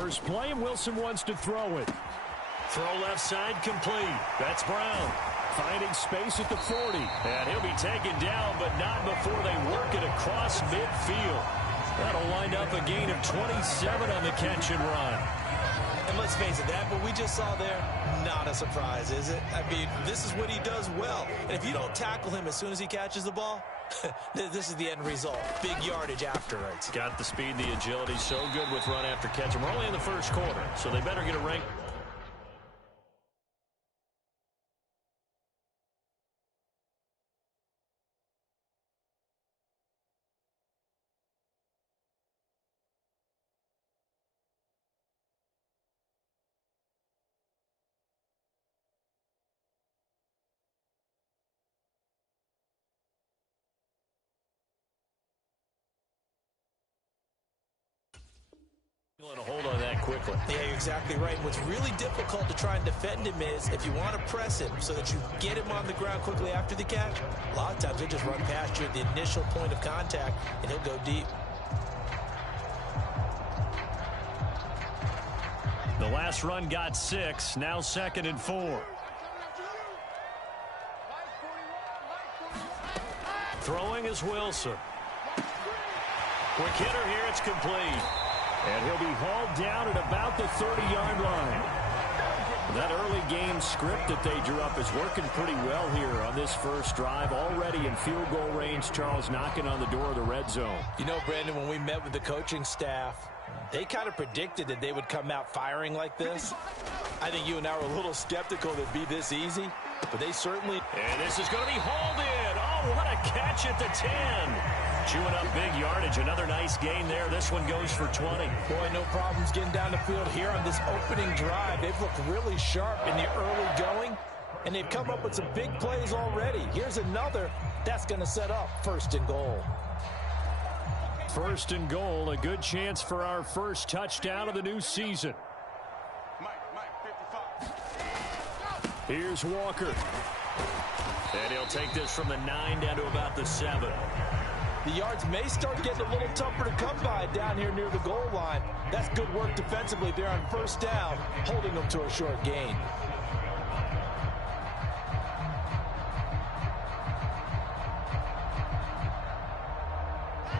First play, and Wilson wants to throw it. Throw left side complete. That's Brown. Finding space at the 40. And he'll be taken down, but not before they work it across midfield. That'll wind up a gain of 27 on the catch and run. And let's face it, that what we just saw there, not a surprise, is it? I mean, this is what he does well. And if you don't tackle him as soon as he catches the ball, this is the end result. Big yardage afterwards. Got the speed, the agility, so good with run after catch. And we're only in the first quarter, so they better get a rank. A hold on that quickly. Yeah, you're exactly right. What's really difficult to try and defend him is if you want to press him so that you get him on the ground quickly after the catch, a lot of times he'll just run past you at the initial point of contact, and he'll go deep. The last run got 6, now 2nd and 4. Throwing is Wilson. Quick hitter here, it's complete. And he'll be hauled down at about the 30-yard line. That early game script that they drew up is working pretty well here on this first drive. Already in field goal range, Charles knocking on the door of the red zone. You know, Brandon, when we met with the coaching staff, they kind of predicted that they would come out firing like this. I think you and I were a little skeptical that it'd be this easy, but they certainly... And this is going to be hauled in. Oh, what a catch at the 10. Chewing up big yardage. Another nice gain there. This one goes for 20. Boy, no problems getting down the field here on this opening drive. They've looked really sharp in the early going, and they've come up with some big plays already. Here's another that's going to set up 1st and goal. 1st and goal, a good chance for our first touchdown of the new season. Here's Walker. And he'll take this from the 9 down to about the 7. The yards may start getting a little tougher to come by down here near the goal line. That's good work defensively there on 1st down, holding them to a short gain.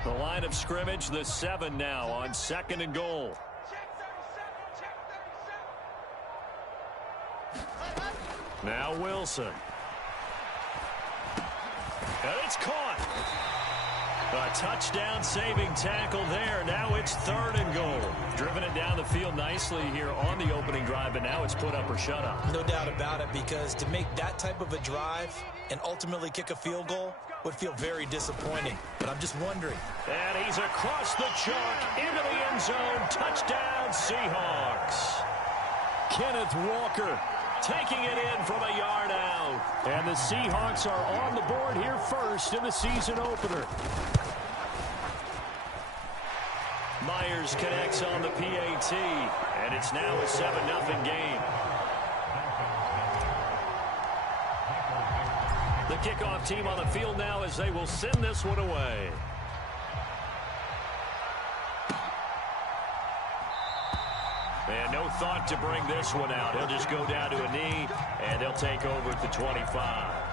The line of scrimmage, the 7 now on 2nd and goal. Now Wilson. And it's caught. A touchdown-saving tackle there. Now it's 3rd and goal. Driven it down the field nicely here on the opening drive, but now it's put up or shut up. No doubt about it, because to make that type of a drive and ultimately kick a field goal would feel very disappointing. But I'm just wondering. And he's across the chalk into the end zone. Touchdown, Seahawks. Kenneth Walker taking it in from a yard out. And the Seahawks are on the board here first in the season opener. Myers connects on the PAT, and it's now a 7-0 game. The kickoff team on the field now as they will send this one away. And no thought to bring this one out. He'll just go down to a knee, and they'll take over at the 25.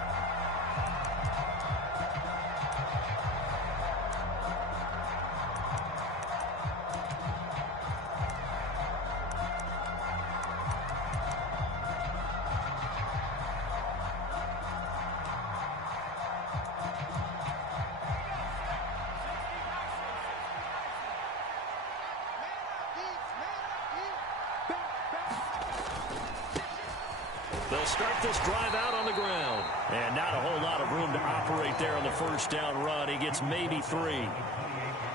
They'll start this drive out on the ground. And not a whole lot of room to operate there on the 1st down run. He gets maybe 3.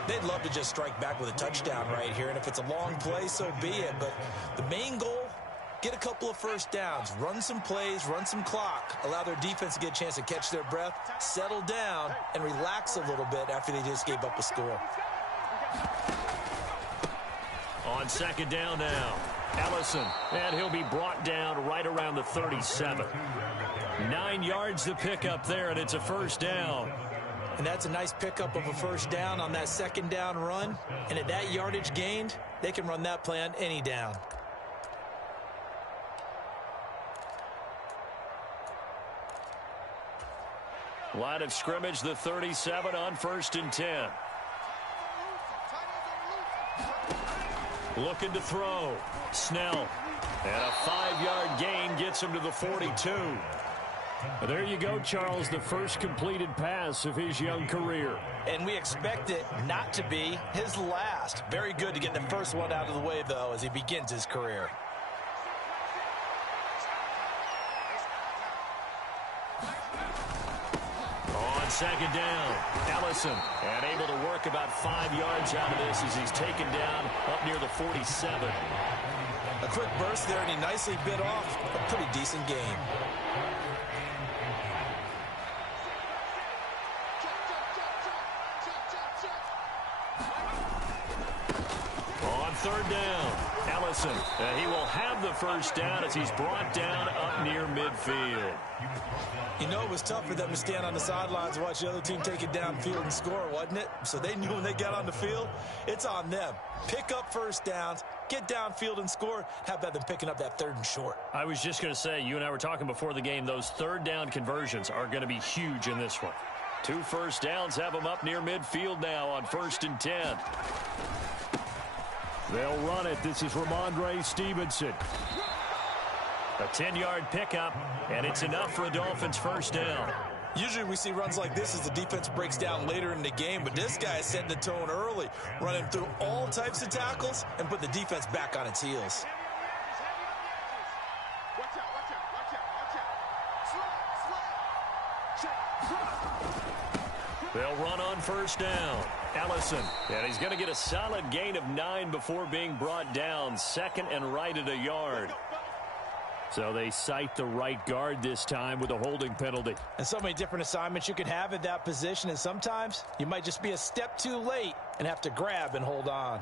They'd love to just strike back with a touchdown right here. And if it's a long play, so be it. But the main goal, get a couple of 1st downs. Run some plays, run some clock. Allow their defense to get a chance to catch their breath, settle down, and relax a little bit after they just gave up a score. On 2nd down now, Ellison, and he'll be brought down right around the 37. 9 yards to pick up there, and it's a 1st down. And that's a nice pickup of a 1st down on that 2nd down run. And at that yardage gained, they can run that play on any down. Line of scrimmage, the 37 on 1st and 10. Looking to throw. Snell. And a 5-yard gain gets him to the 42. There you go, Charles, the first completed pass of his young career. And we expect it not to be his last. Very good to get the first one out of the way, though, as he begins his career. On 2nd down, Ellison, and able to work about 5 yards out of this as he's taken down up near the 47. A quick burst there, and he nicely bit off a pretty decent game. On 3rd down, Ellison, and he will have the first down as he's brought down up near midfield. You know, it was tough for them to stand on the sidelines and watch the other team take it downfield and score, wasn't it? So they knew when they got on the field, it's on them. Pick up first downs, get downfield and score. How about them picking up that 3rd and short? I was just going to say, you and I were talking before the game, those 3rd down conversions are going to be huge in this one. 2 first downs have them up near midfield now on 1st and 10. They'll run it. This is Ramondre Stevenson. A 10-yard pickup, and it's enough for a Dolphins first down. Usually we see runs like this as the defense breaks down later in the game, but this guy is setting the tone early, running through all types of tackles and put the defense back on its heels. They'll run on first down. Ellison, and he's going to get a solid gain of 9 before being brought down. 2nd and right at a yard. So they cite the right guard this time with a holding penalty. And so many different assignments you could have at that position, and sometimes you might just be a step too late and have to grab and hold on.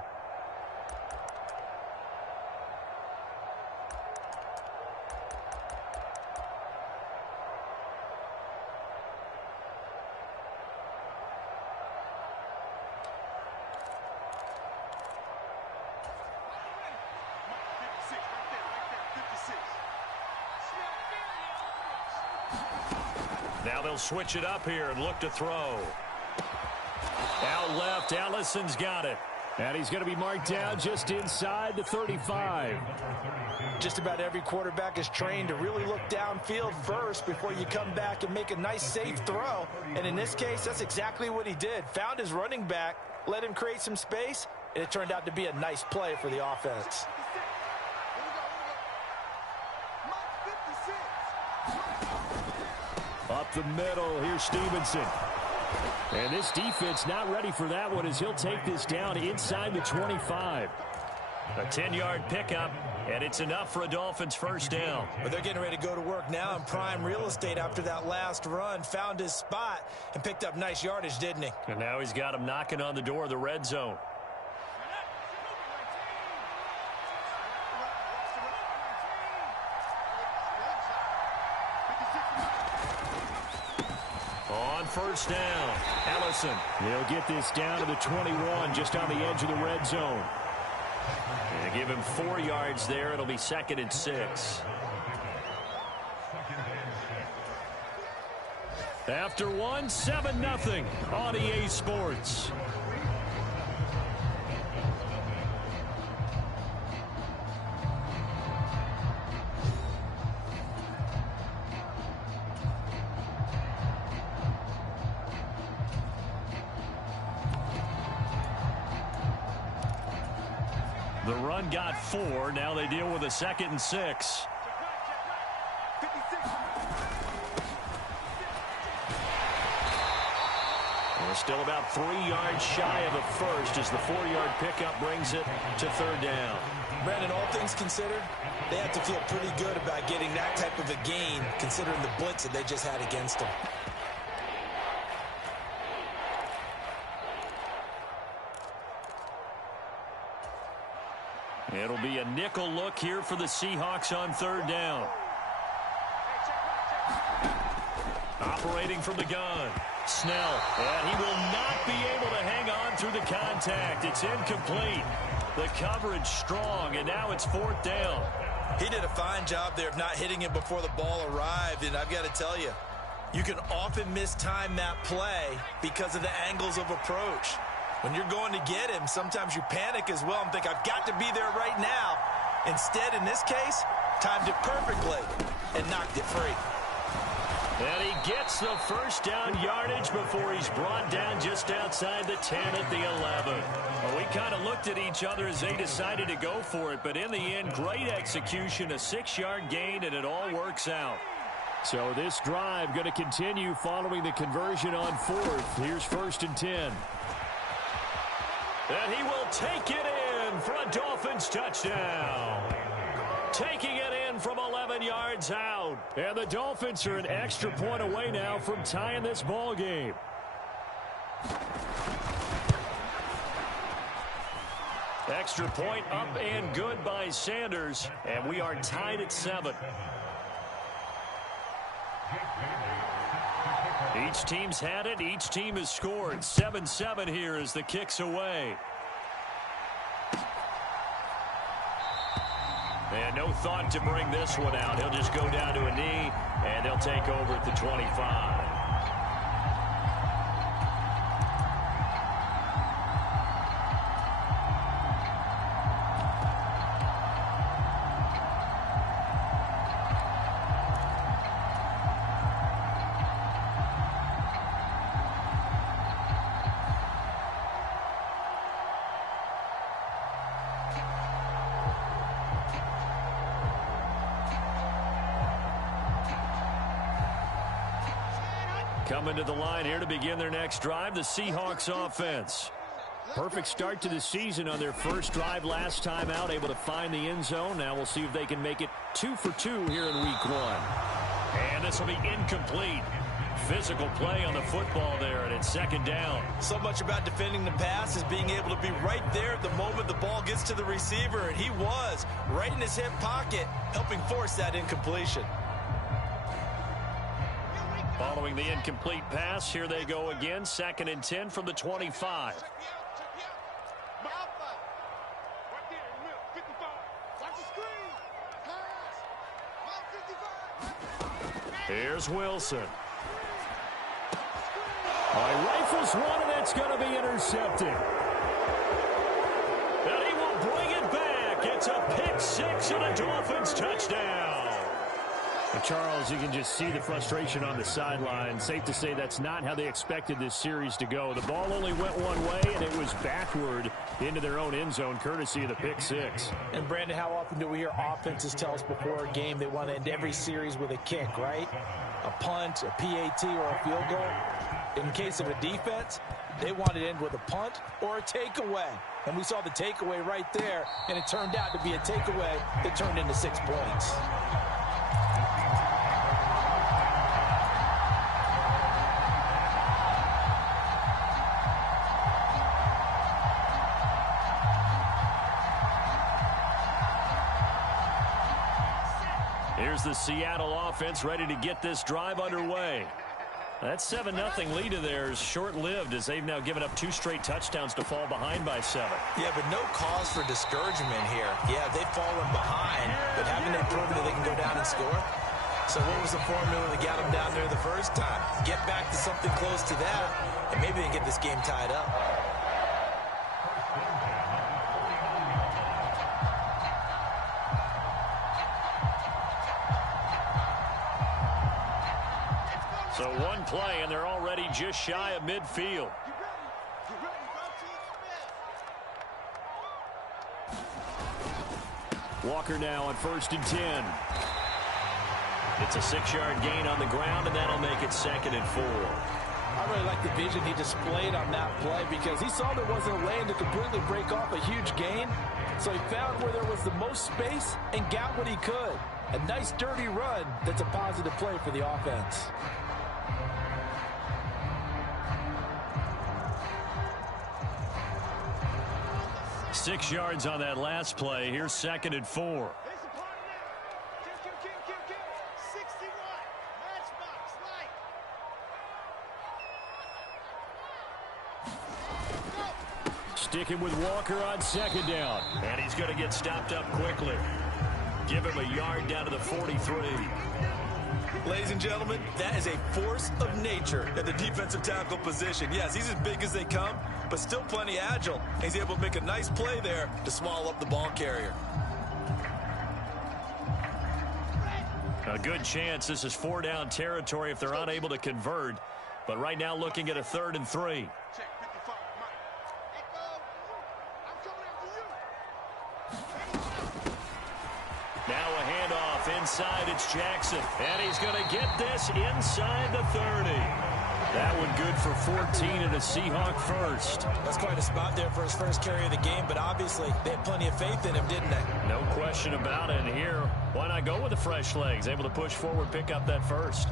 Now they'll switch it up here and look to throw. Out left, Ellison's got it. And he's going to be marked down just inside the 35. Just about every quarterback is trained to really look downfield first before you come back and make a nice, safe throw. And in this case, that's exactly what he did. Found his running back, let him create some space, and it turned out to be a nice play for the offense. Up the middle, here's Stevenson. And this defense not ready for that one as he'll take this down inside the 25. A 10-yard pickup, and it's enough for a Dolphins first down. But they're getting ready to go to work now in prime real estate after that last run. Found his spot and picked up nice yardage, didn't he? And now he's got him knocking on the door of the red zone. On first down, Ellison. He'll get this down to the 21, just on the edge of the red zone. And give him 4 yards there. It'll be 2nd and 6. After one, 7-0 on EA Sports. The run got 4. Now they deal with a 2nd and 6. We're still about 3 yards shy of a first as the 4-yard pickup brings it to 3rd down. Brandon, all things considered, they have to feel pretty good about getting that type of a gain considering the blitz that they just had against them. It'll be a nickel look here for the Seahawks on 3rd down. Operating from the gun. Snell, and he will not be able to hang on through the contact. It's incomplete. The coverage strong, and now it's 4th down. He did a fine job there of not hitting it before the ball arrived, and I've got to tell you, you can often mistime that play because of the angles of approach. When you're going to get him, sometimes you panic as well and think, I've got to be there right now. Instead, in this case, timed it perfectly and knocked it free. And he gets the first down yardage before he's brought down just outside the 10 at the 11. Well, we kind of looked at each other as they decided to go for it, but in the end, great execution, a 6-yard gain, and it all works out. So this drive going to continue following the conversion on 4th. Here's 1st and 10. And he will take it in for a Dolphins touchdown. Taking it in from 11 yards out. And the Dolphins are an extra point away now from tying this ball game. Extra point up and good by Sanders. And we are tied at 7. Each team's had it. Each team has scored. 7-7 here as the kick's away. And no thought to bring this one out. He'll just go down to a knee, and they'll take over at the 25. Coming to the line here to begin their next drive, the Seahawks offense. Perfect start to the season on their first drive last time out, able to find the end zone. Now we'll see if they can make it 2 for 2 here in week 1. And this will be incomplete. Physical play on the football there, and it's 2nd down. So much about defending the pass is being able to be right there at the moment the ball gets to the receiver, and he was right in his hip pocket, helping force that incompletion. Following the incomplete pass, here they go again. 2nd and 10 from the 25. Here's Wilson. Rifles one, and it's going to be intercepted. And he will bring it back. It's a pick 6 and a Dolphins touchdown. And Charles, you can just see the frustration on the sideline. Safe to say that's not how they expected this series to go. The ball only went one way, and it was backward into their own end zone, courtesy of the pick 6. And, Brandon, how often do we hear offenses tell us before a game they want to end every series with a kick, right? A punt, a PAT, or a field goal. In case of a defense, they wanted to end with a punt or a takeaway. And we saw the takeaway right there, and it turned out to be a takeaway that turned into 6 points. Here's the Seattle offense ready to get this drive underway. That 7-0 lead of theirs short-lived as they've now given up 2 straight touchdowns to fall behind by 7. Yeah, but no cause for discouragement here. Yeah, they've fallen behind, but haven't they proven that they can go down and score? So what was the formula that got them down there the first time? Get back to something close to that, and maybe they can get this game tied up. So one play, and they're already just shy of midfield. Walker now on 1st and 10. It's a 6-yard gain on the ground, and that'll make it 2nd and 4. I really like the vision he displayed on that play because he saw there wasn't a lane to completely break off a huge gain. So he found where there was the most space and got what he could. A nice dirty run that's a positive play for the offense. Six yards on that last play. Here's 2nd and 4. Sticking with Walker on second down. And he's going to get stopped up quickly. Give him a yard down to the 43. Ladies and gentlemen, that is a force of nature at the defensive tackle position. Yes, he's as big as they come, but still plenty agile. He's able to make a nice play there to swallow up the ball carrier. A good chance this is 4-down territory if they're unable to convert. But right now looking at a 3rd and 3. Now a handoff inside. It's Jackson. And he's going to get this inside the 30. That one good for 14 and a Seahawk first. That's quite a spot there for his first carry of the game, but obviously they had plenty of faith in him, didn't they? No question about it. And here, why not go with the fresh legs? Able to push forward, pick up that first.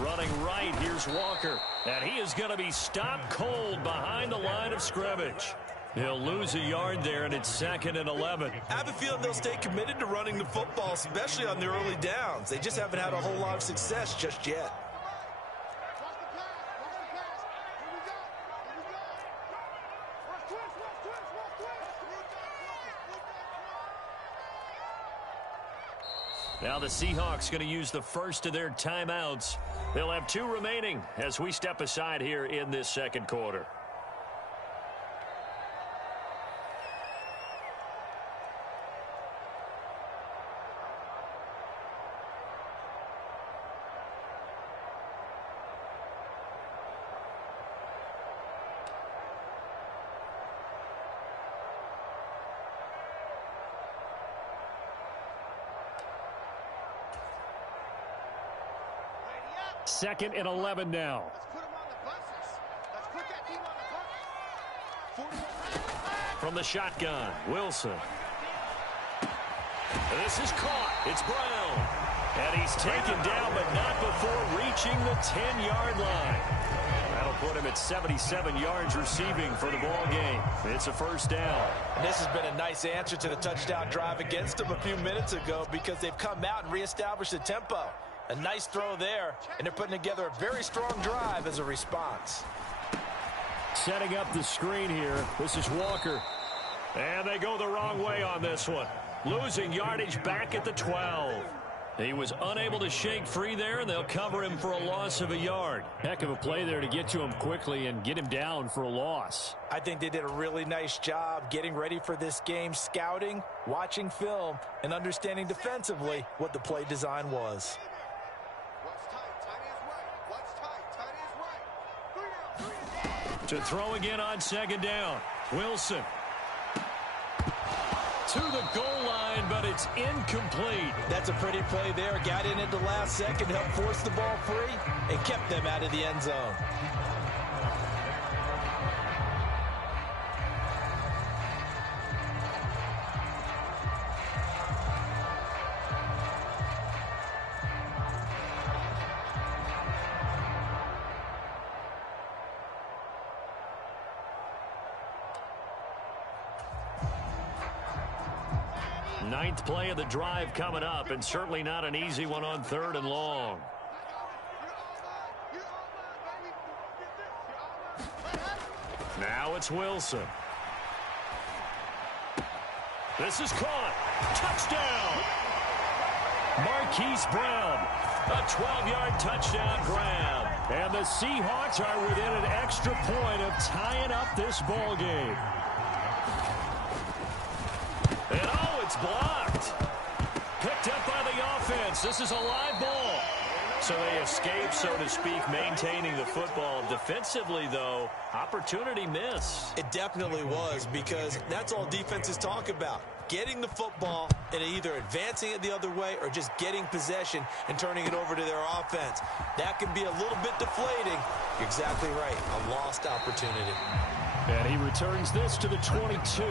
Running right, here's Walker. And he is going to be stopped cold behind the line of scrimmage. He'll lose a yard there, and it's 2nd and 11. I have a feeling they'll stay committed to running the football, especially on the early downs. They just haven't had a whole lot of success just yet. Now the Seahawks going to use the first of their timeouts. They'll have 2 remaining as we step aside here in this second quarter. Second and 11 now. From the shotgun, Wilson. This is caught. It's Brown. And he's taken down, but not before reaching the 10-yard line. That'll put him at 77 yards receiving for the ball game. It's a first down. And this has been a nice answer to the touchdown drive against them a few minutes ago because they've come out and reestablished the tempo. A nice throw there, and they're putting together a very strong drive as a response. Setting up the screen here. This is Walker. And they go the wrong way on this one. Losing yardage back at the 12. He was unable to shake free there, and they'll cover him for a loss of a yard. Heck of a play there to get to him quickly and get him down for a loss. I think they did a really nice job getting ready for this game, scouting, watching film, and understanding defensively what the play design was. To throw again on second down. Wilson. To the goal line, but it's incomplete. That's a pretty play there. Got in at the last second, helped force the ball free, and kept them out of the end zone. Ninth play of the drive coming up, and certainly not an easy one on 3rd and long. Now it's Wilson. This is caught. Touchdown! Marquise Brown. A 12-yard touchdown grab. And the Seahawks are within an extra point of tying up this ball game. And oh, it's blocked. Picked up by the offense. This is a live ball. So they escape, so to speak, maintaining the football. Defensively, though, opportunity miss. It definitely was, because that's all defenses talk about. Getting the football and either advancing it the other way or just getting possession and turning it over to their offense. That can be a little bit deflating. You're exactly right. A lost opportunity. And he returns this to the 22.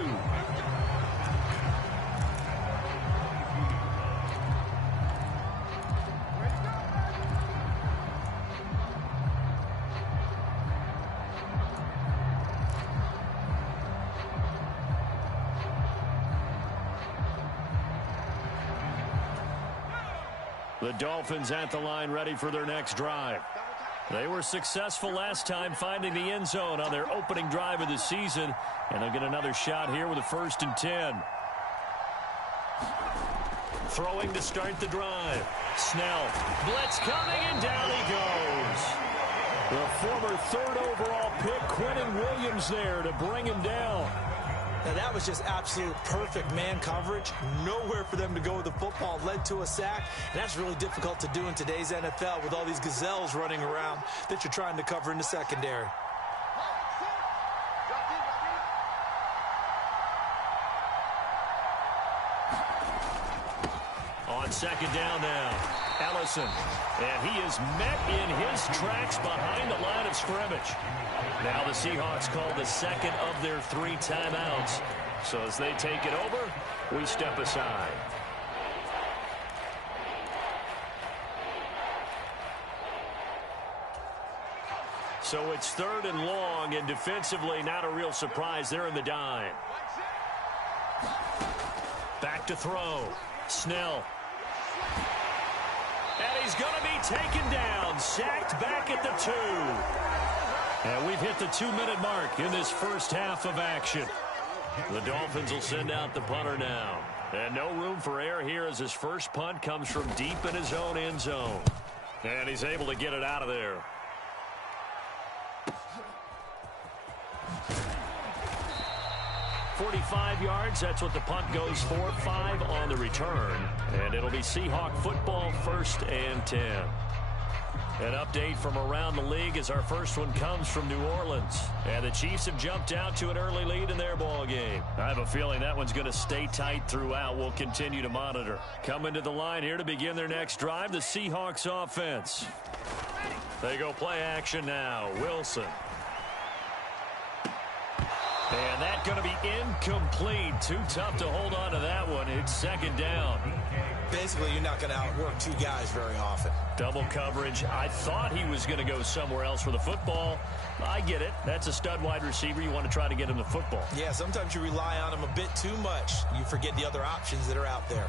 The Dolphins at the line, ready for their next drive. They were successful last time finding the end zone on their opening drive of the season, and they'll get another shot here with a 1st and 10. Throwing to start the drive. Snell. Blitz coming, and down he goes. The former 3rd overall pick, Quinnen Williams, there to bring him down. Now, that was just absolute perfect man coverage. Nowhere for them to go with the football. Led to a sack, and that's really difficult to do in today's NFL with all these gazelles running around that you're trying to cover in the secondary. On 2nd down now, Ellison. And he is met in his tracks behind the line of scrimmage. Now the Seahawks call the 2nd of their 3 timeouts. So as they take it over, we step aside. So it's 3rd and long, and defensively not a real surprise. They're in the dime. Back to throw. Snell. And he's going to be taken down. Sacked back at the 2. And we've hit the 2-minute mark in this first half of action. The Dolphins will send out the punter now. And no room for error here as his first punt comes from deep in his own end zone. And he's able to get it out of there. .45 yards, that's what the punt goes for. 5 on the return. And it'll be Seahawk football, 1st and 10. An update from around the league as our first one comes from New Orleans. And the Chiefs have jumped out to an early lead in their ball game. I have a feeling that one's going to stay tight throughout. We'll continue to monitor. Coming to the line here to begin their next drive, the Seahawks offense. They go play action now. Wilson. And that's going to be incomplete. Too tough to hold on to that one. It's 2nd down. Basically, you're not going to outwork 2 guys very often. Double coverage. I thought he was going to go somewhere else with the football. I get it. That's a stud wide receiver. You want to try to get him the football. Yeah, sometimes you rely on him a bit too much. You forget the other options that are out there.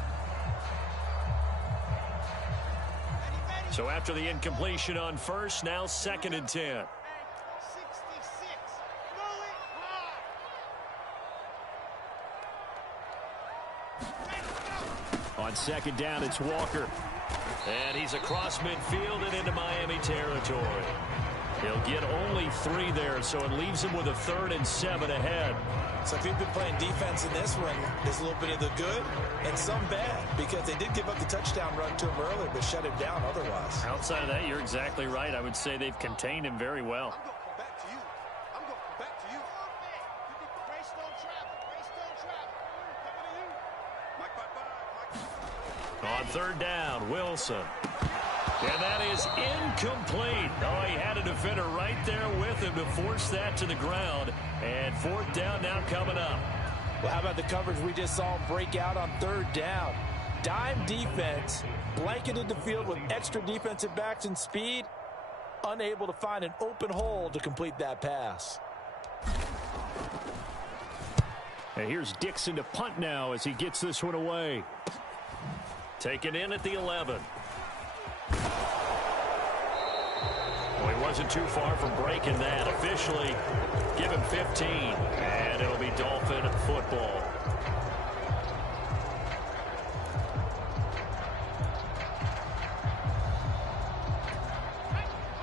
So after the incompletion on 1st, now 2nd and 10. On 2nd down, it's Walker. And he's across midfield and into Miami territory. He'll get only 3 there, so it leaves him with a 3rd and 7 ahead. So if you've been playing defense in this one, there's a little bit of the good and some bad, because they did give up the touchdown run to him earlier, but shut him down otherwise. Outside of that, you're exactly right. I would say they've contained him very well. On 3rd down, Wilson. And that is incomplete. Oh, he had a defender right there with him to force that to the ground. And 4th down now coming up. Well, how about the coverage we just saw him break out on 3rd down? Dime defense, blanketed the field with extra defensive backs and speed, unable to find an open hole to complete that pass. And here's Dixon to punt now as he gets this one away. Taken in at the 11. Well, he wasn't too far from breaking that. Officially, give him 15. And it'll be Dolphin football.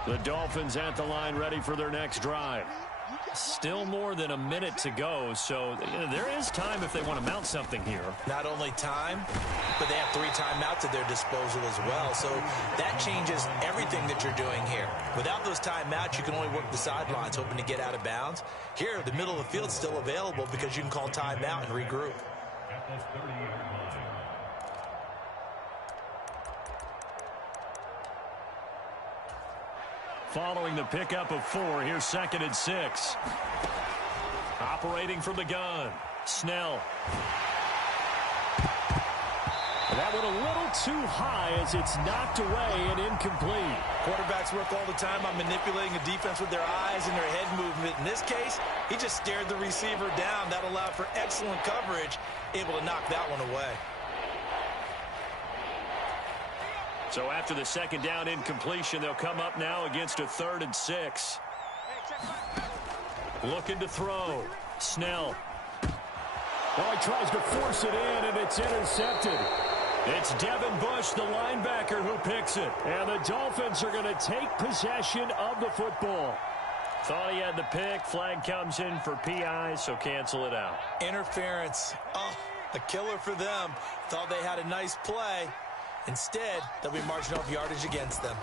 The Dolphins at the line, ready for their next drive. Still more than a minute to go, so there is time if they want to mount something here. Not only time, but they have 3 timeouts at their disposal as well, so that changes everything that you're doing here. Without those timeouts, you can only work the sidelines, hoping to get out of bounds. Here, the middle of the field is still available because you can call timeout and regroup. Following the pickup of 4, here's 2nd and 6. Operating from the gun, Snell. And that went a little too high as it's knocked away and incomplete. Quarterbacks work all the time on manipulating a defense with their eyes and their head movement. In this case, he just stared the receiver down. That allowed for excellent coverage, able to knock that one away. So after the second down incompletion, they'll come up now against a 3rd and 6. Looking to throw. Snell. Oh, he tries to force it in, and it's intercepted. It's Devin Bush, the linebacker, who picks it. And the Dolphins are going to take possession of the football. Thought he had the pick. Flag comes in for PI, so cancel it out. Interference. Oh, a killer for them. Thought they had a nice play. Instead, they'll be marching off yardage against them.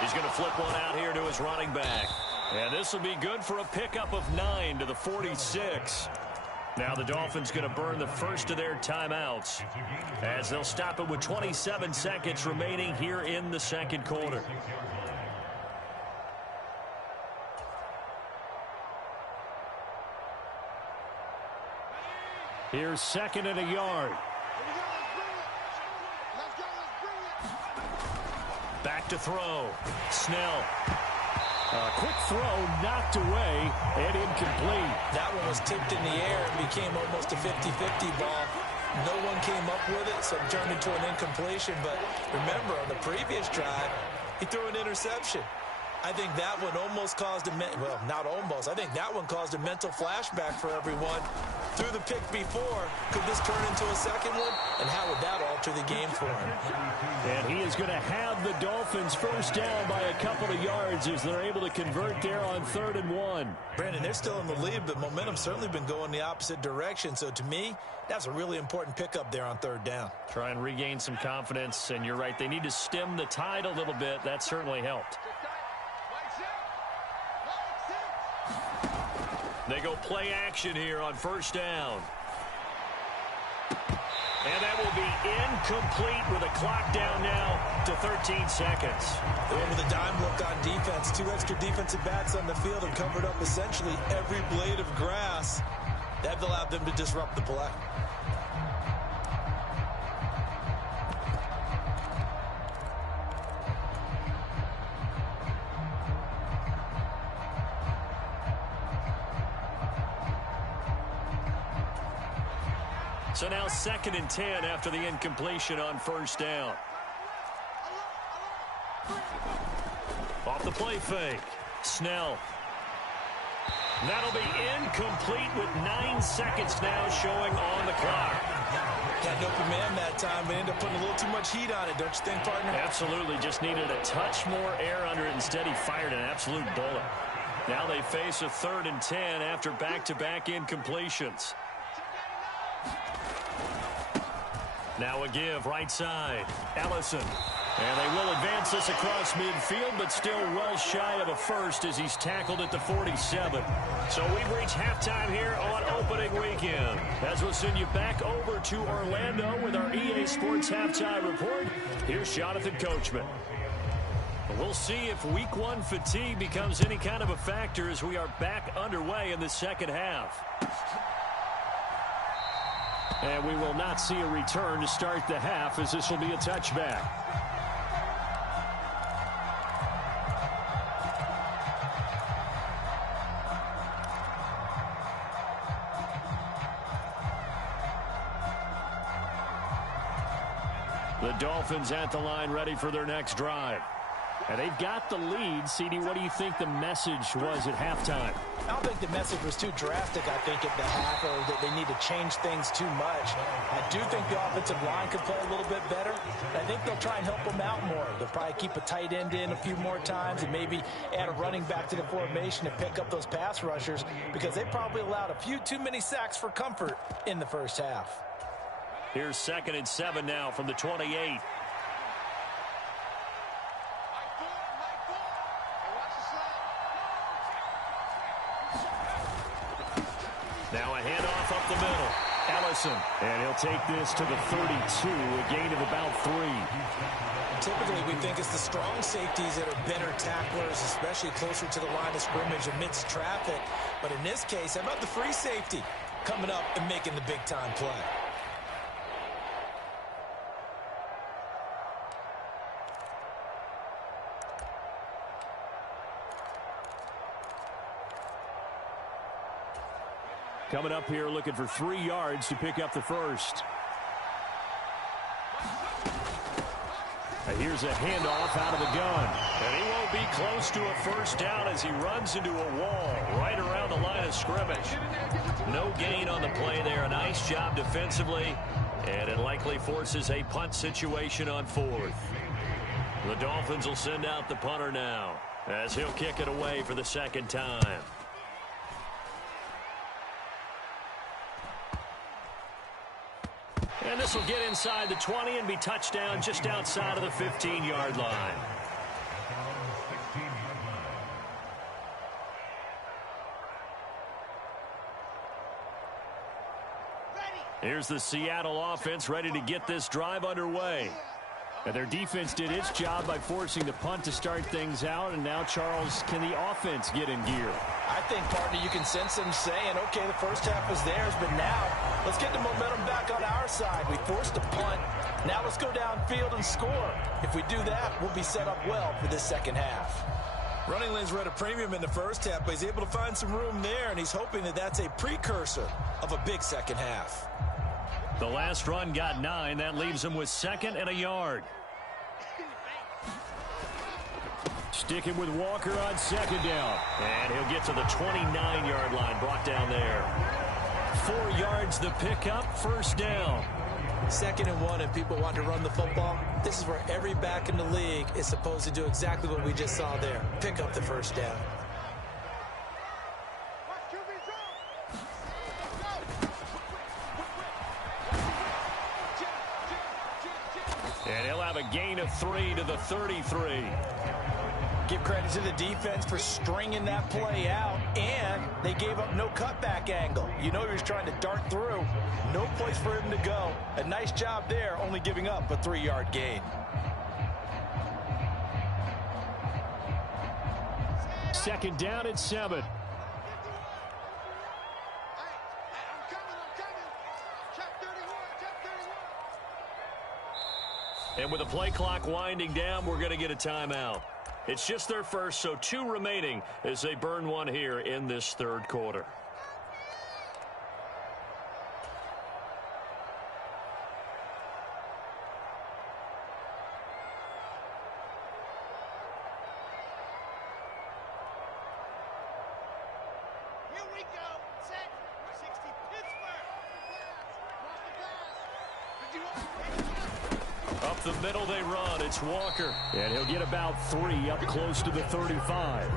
He's going to flip one out here to his running back. And this will be good for a pickup of 9 to the 46. Now the Dolphins going to burn the first of their timeouts as they'll stop it with 27 seconds remaining here in the second quarter. Here's 2nd and a yard. Back to throw. Snell. A quick throw knocked away and incomplete. That one was tipped in the air and became almost a 50-50 ball. No one came up with it, so it turned into an incompletion. But remember, on the previous drive, he threw an interception. I think that one almost caused well, not almost. I think that one caused a mental flashback for everyone. Threw the pick before. Could this turn into a second one? And how would that alter the game for him? And he is going to have the Dolphins first down by a couple of yards as they're able to convert there on 3rd and 1. Brandon, they're still in the lead, but momentum's certainly been going the opposite direction. So to me, that's a really important pickup there on 3rd down. Try and regain some confidence, and you're right. They need to stem the tide a little bit. That certainly helped. They go play action here on 1st down. And that will be incomplete with a clock down now to 13 seconds. They went with a dime look on defense. 2 extra defensive backs on the field and covered up essentially every blade of grass. That allowed them to disrupt the play. So now 2nd and 10 after the incompletion on 1st down. Off the play fake. Snell. That'll be incomplete with 9 seconds now showing on the clock. Got an open man that time, but ended up putting a little too much heat on it, don't you think, partner? Absolutely. Just needed a touch more air under it. Instead, he fired an absolute bullet. Now they face a 3rd and 10 after back-to-back incompletions. Now a give, right side. Ellison. And they will advance this across midfield, but still well shy of a first as he's tackled at the 47. So we've reached halftime here on opening weekend. As we'll send you back over to Orlando with our EA Sports Halftime Report, here's Jonathan Coachman. We'll see if Week 1 fatigue becomes any kind of a factor as we are back underway in the second half. And we will not see a return to start the half as this will be a touchback. The Dolphins at the line ready for their next drive. And they've got the lead. CD, what do you think the message was at halftime? I don't think the message was too drastic, I think, at the half, or that they need to change things too much. I do think the offensive line could play a little bit better. I think they'll try and help them out more. They'll probably keep a tight end in a few more times and maybe add a running back to the formation to pick up those pass rushers because they probably allowed a few too many sacks for comfort in the first half. Here's 2nd and 7 now from the 28. Now a handoff up the middle. Ellison. And he'll take this to the 32, a gain of about 3. Typically, we think it's the strong safeties that are better tacklers, especially closer to the line of scrimmage amidst traffic. But in this case, how about the free safety coming up and making the big-time play? Coming up here looking for 3 yards to pick up the first. Here's a handoff out of the gun. And he won't be close to a first down as he runs into a wall right around the line of scrimmage. No gain on the play there. A nice job defensively. And it likely forces a punt situation on fourth. The Dolphins will send out the punter now as he'll kick it away for the second time. And this will get inside the 20 and be touchdown just outside of the 15-yard line. Here's the Seattle offense ready to get this drive underway. And their defense did its job by forcing the punt to start things out. And now, Charles, can the offense get in gear? I think, partner, you can sense them saying, okay, the first half was theirs, but now let's get the momentum back on our side. We forced a punt. Now let's go downfield and score. If we do that, we'll be set up well for this second half. Running lanes were at a premium in the first half, but he's able to find some room there, and he's hoping that that's a precursor of a big second half. The last run got 9. That leaves him with 2nd and a yard. Sticking with Walker on 2nd down. And he'll get to the 29-yard line, brought down there. 4 yards the pickup, first down. 2nd and 1, and people want to run the football. This is where every back in the league is supposed to do exactly what we just saw there. Pick up the first down. And he'll have a gain of 3 to the 33. Give credit to the defense for stringing that play out, and they gave up no cutback angle. You know he was trying to dart through. No place for him to go. A nice job there, only giving up a 3-yard gain. Second down and 7. And with the play clock winding down, we're going to get a timeout. It's just their first, so 2 remaining as they burn one here in this third quarter. Here we go. Set. 60 Pittsburgh. Up the middle they run. It's Walker. And he'll get about 3 up close to the 35.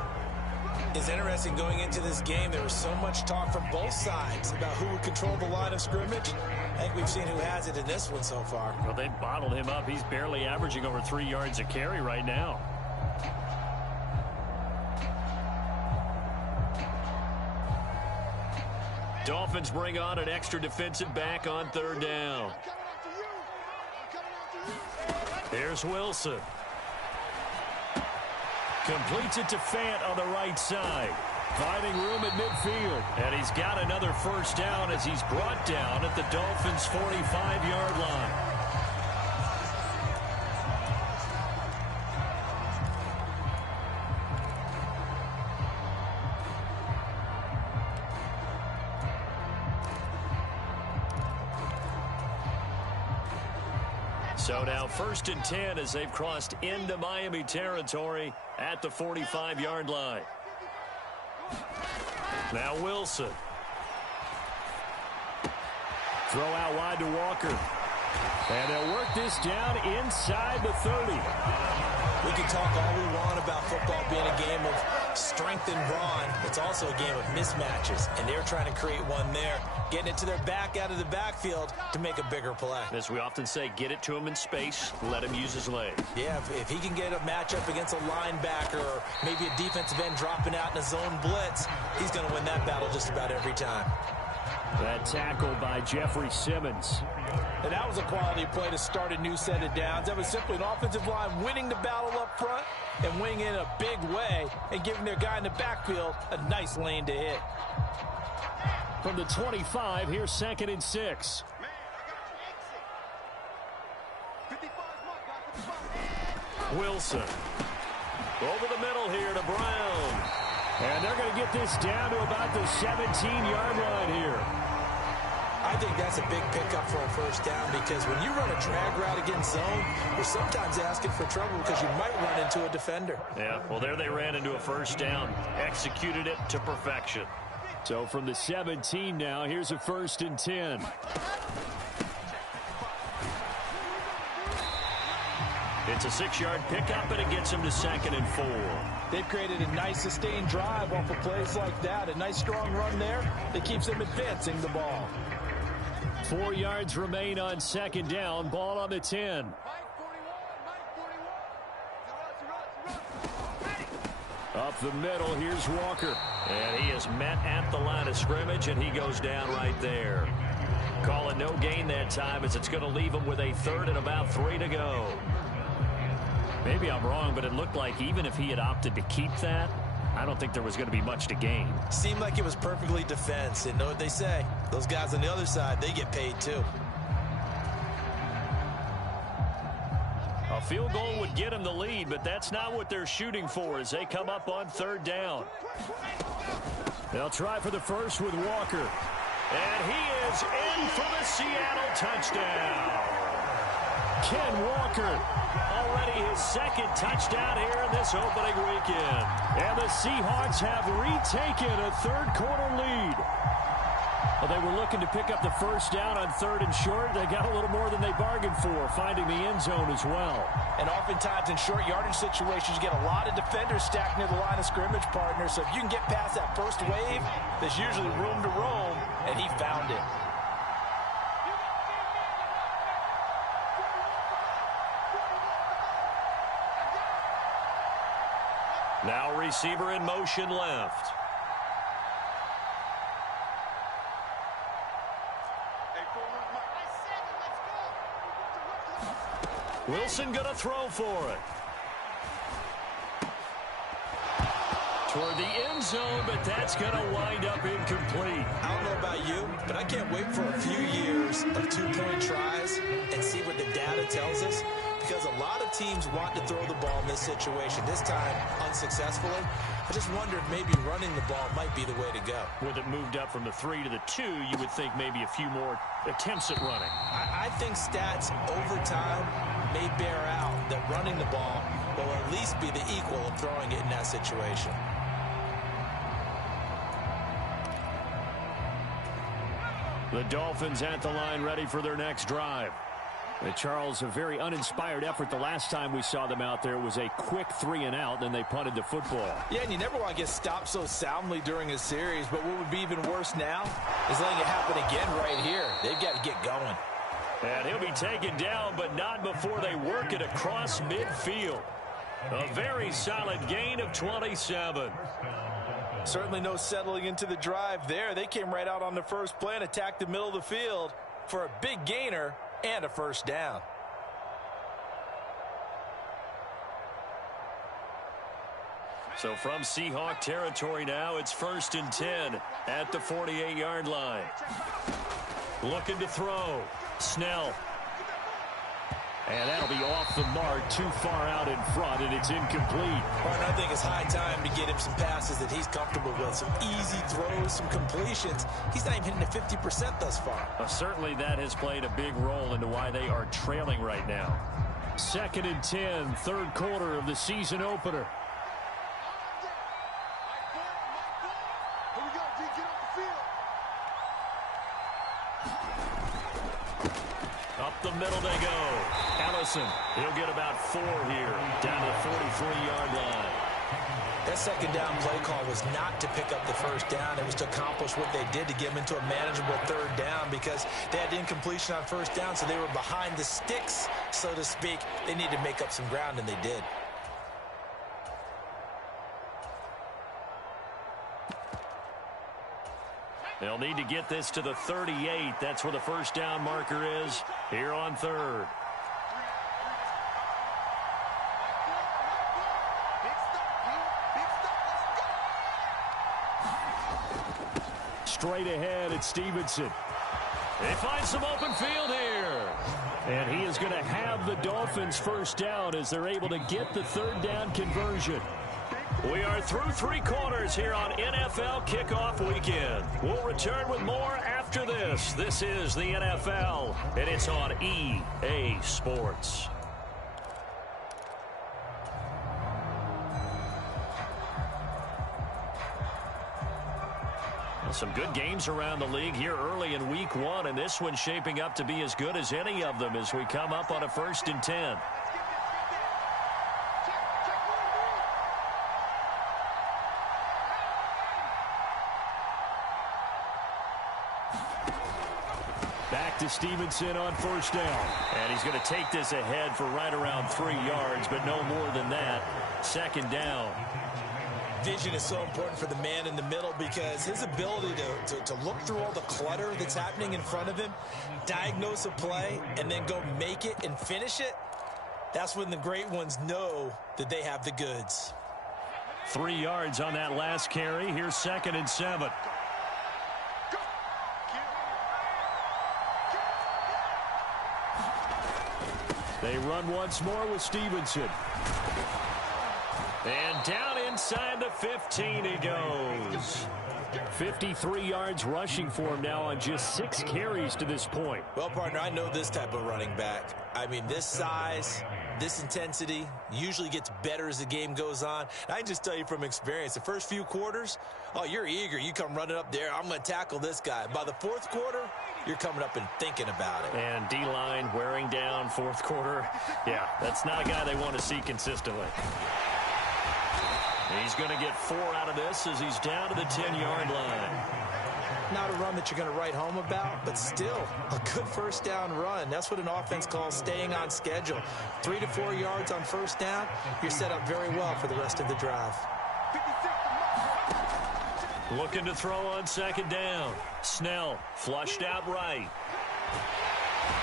It's interesting going into this game. There was so much talk from both sides about who would control the line of scrimmage. I think we've seen who has it in this one so far. Well, they bottled him up. He's barely averaging over 3 yards a carry right now. Dolphins bring on an extra defensive back on 3rd down. Here's Wilson. Completes it to Fant on the right side. Finding room at midfield. And he's got another first down as he's brought down at the Dolphins' 45-yard line. So now 1st and 10 as they've crossed into Miami territory at the 45-yard line. Now Wilson. Throw out wide to Walker. And they'll work this down inside the 30. We can talk all we want about football being a game of strength and brawn. It's also a game of mismatches, and they're trying to create one there, getting it to their back out of the backfield to make a bigger play. As we often say, get it to him in space, let him use his legs. Yeah, if he can get a matchup against a linebacker or maybe a defensive end dropping out in a zone blitz, he's going to win that battle just about every time. That tackle by Jeffrey Simmons. And that was a quality play to start a new set of downs. That was simply an offensive line winning the battle up front and winning in a big way and giving their guy in the backfield a nice lane to hit. From the 25, here's 2nd and 6. Wilson. Over the middle here to Brown. And they're going to get this down to about the 17-yard line here. I think that's a big pickup for a first down because when you run a drag route against zone, you're sometimes asking for trouble because you might run into a defender. Yeah, well, there they ran into a first down. Executed it to perfection. So from the 17 now, here's a 1st and 10. It's a 6-yard pickup, and it gets him to 2nd and 4. They've created a nice sustained drive off of plays like that. A nice strong run there that keeps them advancing the ball. 4 yards remain on 2nd down. Ball on the 10. Up the middle, here's Walker. And he is met at the line of scrimmage, and he goes down right there. Calling no gain that time as it's going to leave him with a 3rd and about 3 to go. Maybe I'm wrong, but it looked like even if he had opted to keep that, I don't think there was going to be much to gain. Seemed like it was perfectly defense. And know what they say? Those guys on the other side, they get paid too. A field goal would get him the lead, but that's not what they're shooting for as they come up on 3rd down. They'll try for the first with Walker. And he is in for the Seattle touchdown. Ken Walker, already his 2nd touchdown here in this opening weekend. And the Seahawks have retaken a 3rd quarter lead. Well, they were looking to pick up the first down on 3rd and short. They got a little more than they bargained for, finding the end zone as well. And oftentimes in short yardage situations, you get a lot of defenders stacked near the line of scrimmage, partner. So if you can get past that first wave, there's usually room to roam, and he found it. Now receiver in motion left. Wilson going to throw for it. Toward the end zone, but that's going to wind up incomplete. I don't know about you, but I can't wait for a few years of 2-point tries and see what the data tells us. Because a lot of teams want to throw the ball in this situation. This time, unsuccessfully. I just wonder if maybe running the ball might be the way to go. With it moved up from the 3 to the 2, you would think maybe a few more attempts at running. I think stats over time may bear out that running the ball will at least be the equal of throwing it in that situation. The Dolphins at the line ready for their next drive. Charles, a very uninspired effort. The last time we saw them out there was a quick 3 and out, then they punted the football. Yeah, and you never want to get stopped so soundly during a series, but what would be even worse now is letting it happen again right here. They've got to get going. And he'll be taken down, but not before they work it across midfield. A very solid gain of 27. Certainly no settling into the drive there. They came right out on the first play and attacked the middle of the field for a big gainer and a first down. So from Seahawk territory now, it's 1st and 10 at the 48-yard line. Looking to throw. Snell. And that'll be off the mark, too far out in front, and it's incomplete. Martin, I think it's high time to get him some passes that he's comfortable with. Some easy throws, some completions. He's not even hitting the 50% thus far. Certainly that has played a big role into why they are trailing right now. 2nd and 10, 3rd quarter of the season opener. Up the middle they go. Ellison, he'll get about 4 here, down to the 43-yard line. That second down play call was not to pick up the first down. It was to accomplish what they did to get them into a manageable 3rd down because they had incompletion on first down, so they were behind the sticks, so to speak. They needed to make up some ground, and they did. They'll need to get this to the 38. That's where the first down marker is here on 3rd. Straight ahead, it's Stevenson. They find some open field here. And he is going to have the Dolphins first down as they're able to get the 3rd down conversion. We are through 3 quarters here on NFL Kickoff Weekend. We'll return with more after after this. This is the NFL, and it's on EA Sports. Some good games around the league here early in week 1, and this one's shaping up to be as good as any of them as we come up on a 1st and 10. Back to Stevenson on 1st down. And he's going to take this ahead for right around 3 yards, but no more than that. 2nd down. Vision is so important for the man in the middle because his ability to look through all the clutter that's happening in front of him, diagnose a play, and then go make it and finish it, that's when the great ones know that they have the goods. 3 yards on that last carry. Here's 2nd and 7. They run once more with Stevenson. And down inside the 15 he goes. 53 yards rushing for him now on just 6 carries to this point. Well, partner, I know this type of running back. I mean, this size, this intensity usually gets better as the game goes on. And I can just tell you from experience, the first few quarters, oh, you're eager. You come running up there, I'm going to tackle this guy. By the 4th quarter, you're coming up and thinking about it. And D-line wearing down 4th quarter. Yeah, that's not a guy they want to see consistently. He's going to get 4 out of this as he's down to the 10-yard line. Not a run that you're going to write home about, but still a good 1st down run. That's what an offense calls staying on schedule. 3 to 4 yards on 1st down, you're set up very well for the rest of the drive. Looking to throw on 2nd down. Snell flushed out right.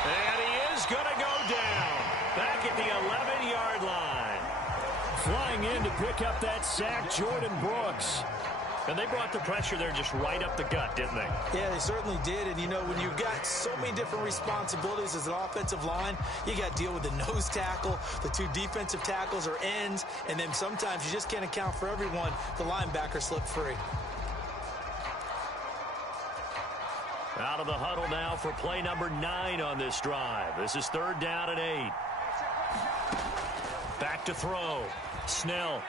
And he is going to go down. Back at the 11-yard line. Flying in to pick up that sack, Jordan Brooks. And they brought the pressure there just right up the gut, didn't they? Yeah, they certainly did. And, you know, when you've got so many different responsibilities as an offensive line, you got to deal with the nose tackle, the 2 defensive tackles or ends, and then sometimes you just can't account for everyone. The linebacker slipped free. Out of the huddle now for play number 9 on this drive. This is 3rd down and 8. Back to throw. Snell.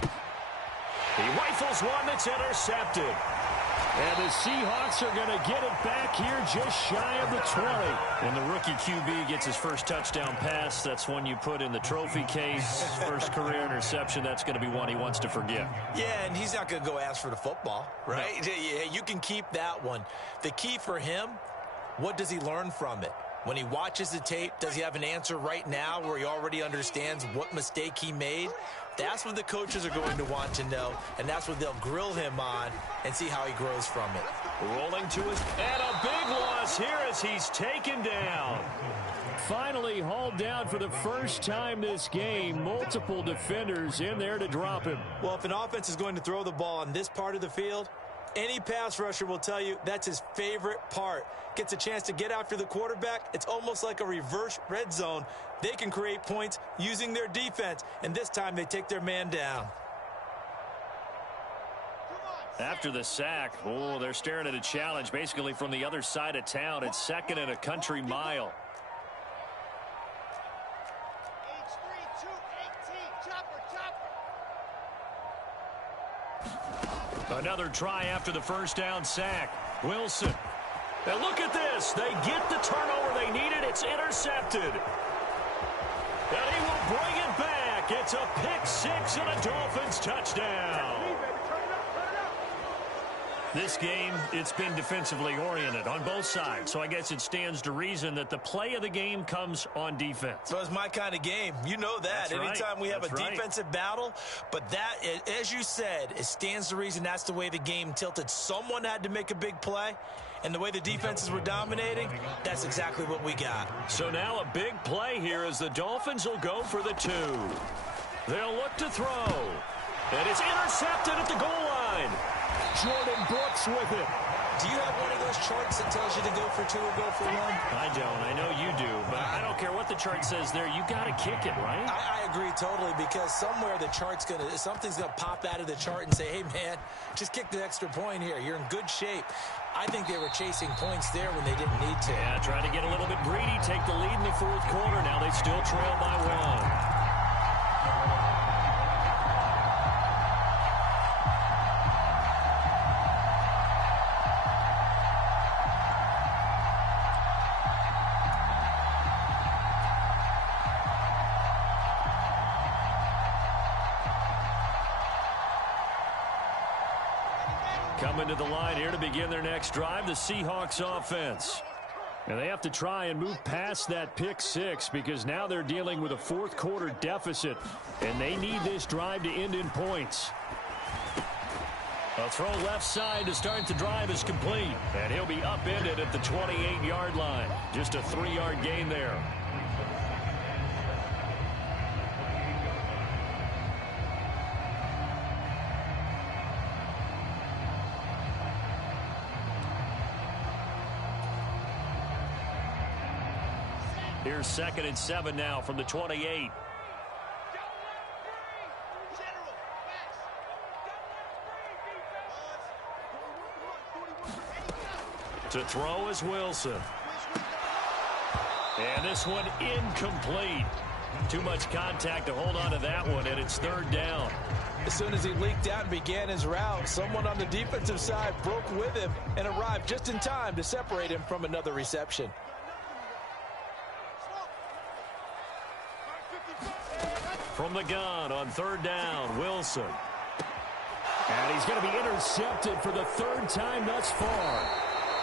He rifles one that's intercepted. And the Seahawks are going to get it back here just shy of the 20. When the rookie QB gets his first touchdown pass, that's one you put in the trophy case. First career interception, that's going to be one he wants to forget. Yeah, and he's not going to go ask for the football, right? No. Yeah, you can keep that one. The key for him, what does he learn from it? When he watches the tape, does he have an answer right now where he already understands what mistake he made? That's what the coaches are going to want to know, and that's what they'll grill him on and see how he grows from it. Rolling to his... And a big loss here as he's taken down. Finally hauled down for the first time this game. Multiple defenders in there to drop him. Well, if an offense is going to throw the ball on this part of the field, any pass rusher will tell you that's his favorite part. Gets a chance to get after the quarterback. It's almost like a reverse red zone. They can create points using their defense, and this time they take their man down. After the sack, oh, they're staring at a challenge basically from the other side of town. It's 2nd and a country mile. Another try after the 1st down sack. Wilson. And look at this. They get the turnover they needed. It's intercepted. And he will bring it back. It's a pick 6 and a Dolphins touchdown. This game, it's been defensively oriented on both sides. So I guess it stands to reason that the play of the game comes on defense. So it's my kind of game. You know that. Anytime we have a defensive battle. But that, as you said, it stands to reason that's the way the game tilted. Someone had to make a big play. And the way the defenses were dominating, that's exactly what we got. So now a big play here as the Dolphins will go for the 2. They'll look to throw. And it's intercepted at the goal line. Jordan Brooks with it. Do you have one of those charts that tells you to go for 2 or go for 1? I don't. I know you do, but I don't care what the chart says there. You got to kick it, right? I agree totally, because somewhere something's gonna pop out of the chart and say, hey man, just kick the extra point here. You're in good shape. I think they were chasing points there when they didn't need to. Yeah, trying to get a little bit greedy, take the lead in the fourth quarter. Now they still trail by 1. Coming to the line here to begin their next drive, the Seahawks offense. And they have to try and move past that pick 6 because now they're dealing with a fourth quarter deficit, and they need this drive to end in points. A throw left side to start the drive is complete, and he'll be upended at the 28-yard line. Just a 3-yard gain there. Here's 2nd and 7 now from the 28. To throw is Wilson. And this one incomplete. Too much contact to hold on to that one, and it's 3rd down. As soon as he leaked out and began his route, someone on the defensive side broke with him and arrived just in time to separate him from another reception. From the gun on 3rd down, Wilson. And he's going to be intercepted for the 3rd time thus far.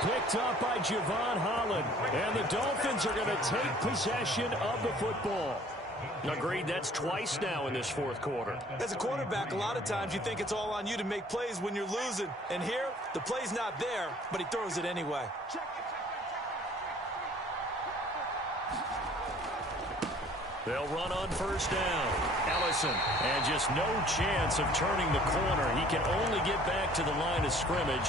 Picked up by Javon Holland. And the Dolphins are going to take possession of the football. Agreed, that's twice now in this fourth quarter. As a quarterback, a lot of times you think it's all on you to make plays when you're losing. And here, the play's not there, but he throws it anyway. They'll run on 1st down. Ellison, and just no chance of turning the corner. He can only get back to the line of scrimmage.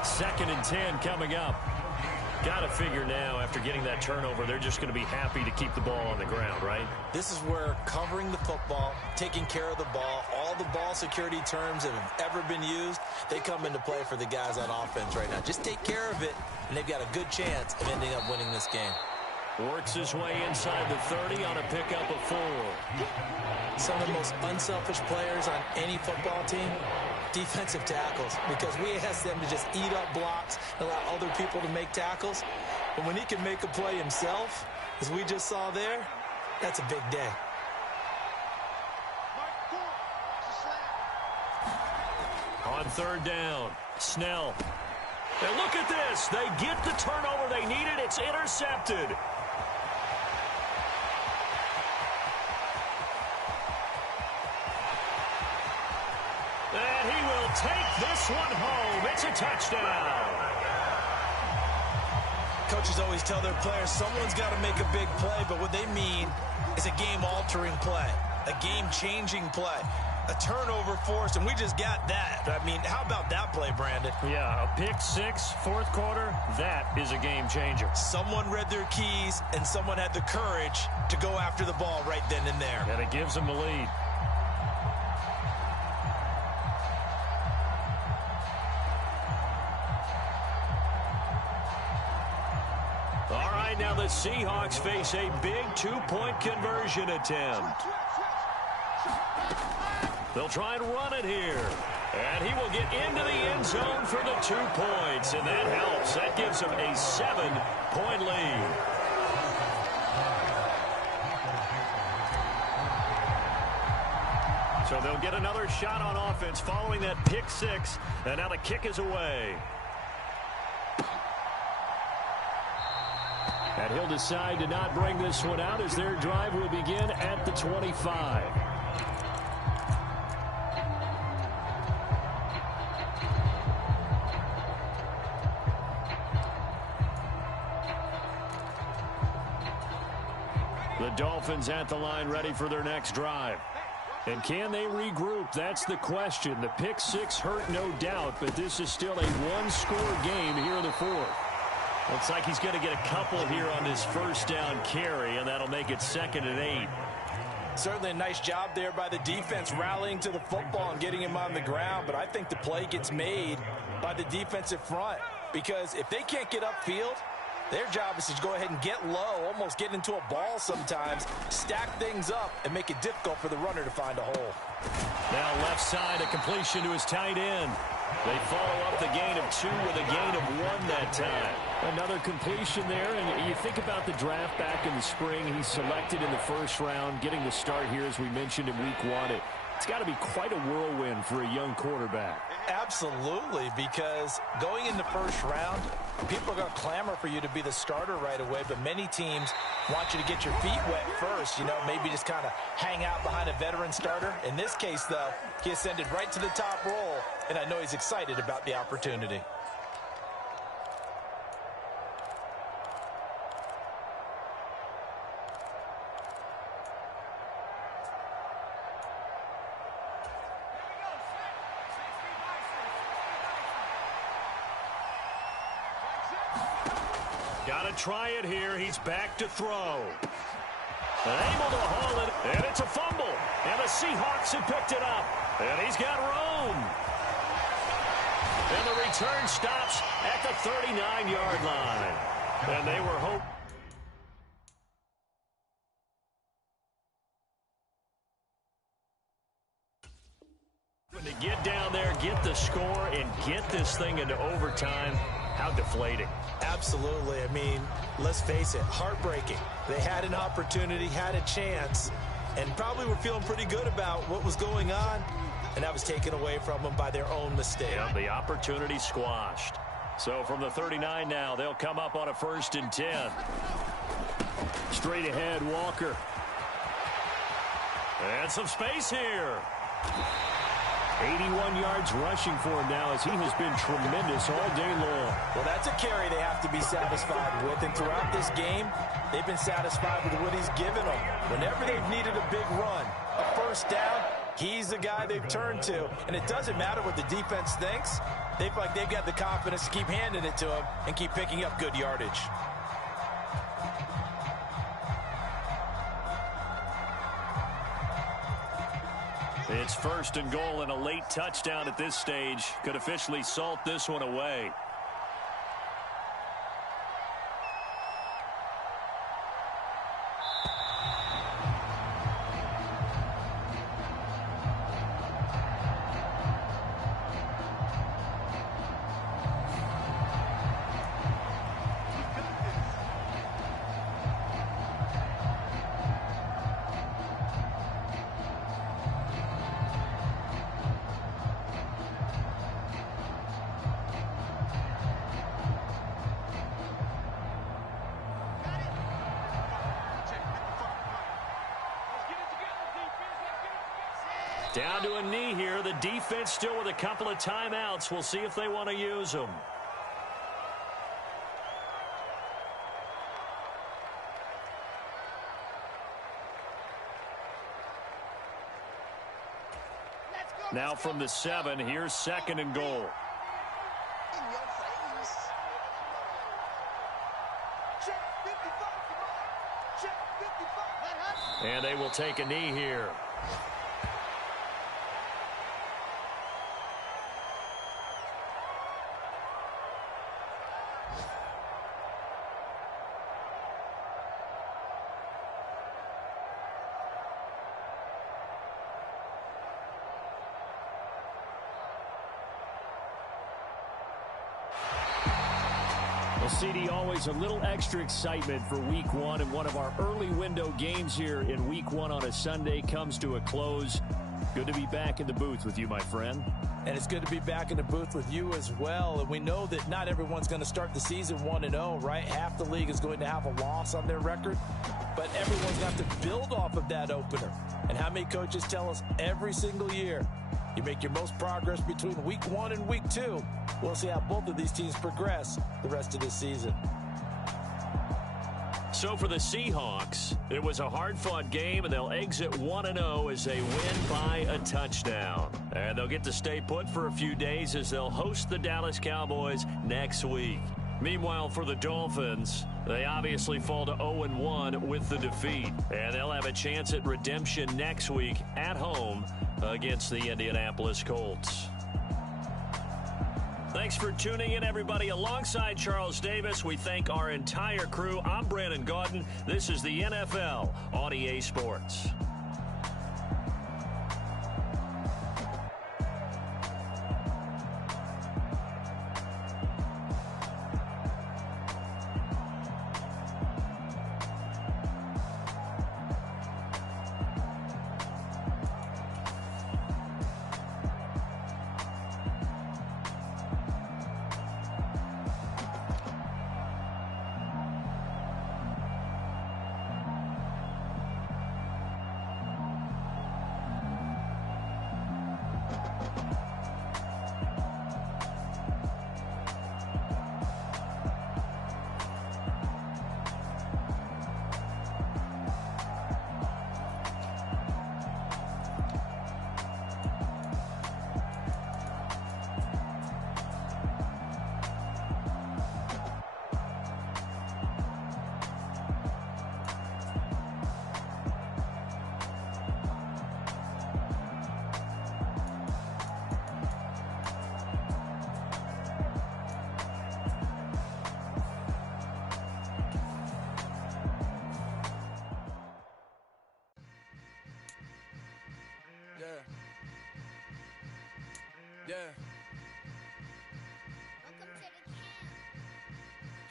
2nd and 10 coming up. Got to figure now, after getting that turnover, they're just going to be happy to keep the ball on the ground, right? This is where covering the football, taking care of the ball, all the ball security terms that have ever been used, they come into play for the guys on offense right now. Just take care of it, and they've got a good chance of ending up winning this game. Works his way inside the 30 on a pickup of 4. Some of the most unselfish players on any football team, defensive tackles, because we ask them to just eat up blocks, allow other people to make tackles. But when he can make a play himself, as we just saw there, that's a big day. On 3rd down, Snell. And look at this. They get the turnover they needed. It's intercepted. And he will take this one home. It's a touchdown. Coaches always tell their players someone's got to make a big play, but what they mean is a game-altering play, a game-changing play, a turnover forced, and we just got that. I mean, how about that play, Brandon? Yeah, a pick 6, fourth quarter, that is a game changer. Someone read their keys, and someone had the courage to go after the ball right then and there. And it gives them the lead. All right, now the Seahawks face a big 2-point conversion attempt. They'll try and run it here. And he will get into the end zone for the 2 points. And that helps. That gives him a 7-point lead. So they'll get another shot on offense following that pick 6. And now the kick is away. And he'll decide to not bring this one out as their drive will begin at the 25. The Dolphins at the line ready for their next drive. And can they regroup? That's the question. The pick six hurt, no doubt, but this is still a one-score game here in the fourth. Looks like he's going to get a couple here on this first down carry, and that'll make it 2nd and 8. Certainly a nice job there by the defense rallying to the football and getting him on the ground, but I think the play gets made by the defensive front because if they can't get upfield, their job is to go ahead and get low, almost get into a ball sometimes, stack things up, and make it difficult for the runner to find a hole. Now left side, a completion to his tight end. They follow up the gain of 2 with a gain of 1 that time. Another completion there, and you think about the draft back in the spring. He's selected in the first round, getting the start here, as we mentioned, in week 1. It's got to be quite a whirlwind for a young quarterback. Absolutely, because going in the first round, people are going to clamor for you to be the starter right away, but many teams want you to get your feet wet first, maybe just kind of hang out behind a veteran starter. In this case, though, he ascended right to the top role, and I know he's excited about the opportunity. Got to try it here. He's back to throw. Able to haul it, and it's a fumble. And the Seahawks have picked it up. And he's got room. And the return stops at the 39-yard line. And they were hoping. To get down there, get the score, and get this thing into overtime. How deflating. Absolutely. I mean, let's face it, heartbreaking. They had an opportunity, had a chance, and probably were feeling pretty good about what was going on, and that was taken away from them by their own mistake. Yeah, the opportunity squashed. So from the 39 now, they'll come up on a 1st and 10. Straight ahead, Walker. And some space here. 81 yards rushing for him now as he has been tremendous all day long. Well, that's a carry they have to be satisfied with, and throughout this game, they've been satisfied with what he's given them. Whenever they've needed a big run, a first down, he's the guy they've turned to, and it doesn't matter what the defense thinks. They feel like they've got the confidence to keep handing it to him and keep picking up good yardage. It's 1st and goal, and a late touchdown at this stage could officially salt this one away. Down to a knee here. The defense still with a couple of timeouts. We'll see if they want to use them. Now from the 7, here's 2nd and goal. And they will take a knee here. Well, CD, always a little extra excitement for week 1, and one of our early window games here in week 1 on a Sunday comes to a close. Good to be back in the booth with you, my friend. And it's good to be back in the booth with you as well. And we know that not everyone's going to start the season 1-0, right? Half the league is going to have a loss on their record. But everyone's got to build off of that opener. And how many coaches tell us every single year, you make your most progress between week 1 and week 2. We'll see how both of these teams progress the rest of this season. So for the Seahawks, it was a hard-fought game, and they'll exit 1-0 as they win by a touchdown. And they'll get to stay put for a few days as they'll host the Dallas Cowboys next week. Meanwhile, for the Dolphins, they obviously fall to 0-1 with the defeat. And they'll have a chance at redemption next week at home against the Indianapolis Colts. Thanks for tuning in, everybody. Alongside Charles Davis, we thank our entire crew. I'm Brandon Gaudin. This is the NFL on EA Sports. Yeah.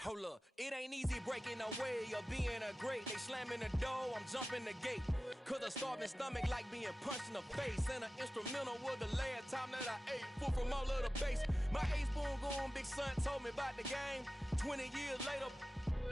Hold up, it ain't easy breaking away or being a great. They slamming the door, I'm jumping the gate. Cause a starving stomach like being punched in the face. And an instrumental was the last time that I ate. Food from all of the base. My A-spoon going, big son told me about the game. 20 years later,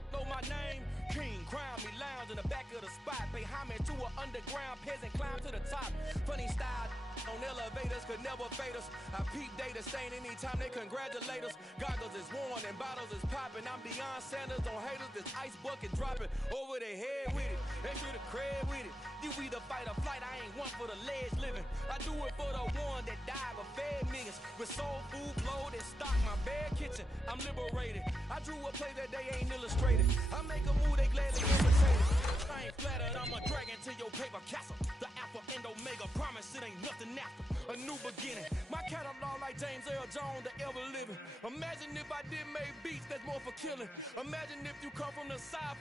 know my name. King, crown me, lounge in the back of the spot. Pay homage to an underground peasant, climb to the top. Funny style on elevators could never fade us. I peep data stain anytime they congratulate us. Goggles is worn and bottles is popping. I'm beyond Sanders on haters, this ice bucket dropping over their head with it. Extra the cred with it. You either fight or flight, I ain't one for the ledge living. I do it for the one that died but fed millions. With soul food, clothes, and stock my bare kitchen. I'm liberated. I drew a play that they ain't illustrated. I make a move, they gladly imitate it. I ain't flattered, I'm a dragon to your paper castle. The Alpha and Omega, promise it ain't nothing after. A new beginning. My catalog like James Earl Jones, the ever living. Imagine if I did make beats that's more for killing. Imagine if you come from the side.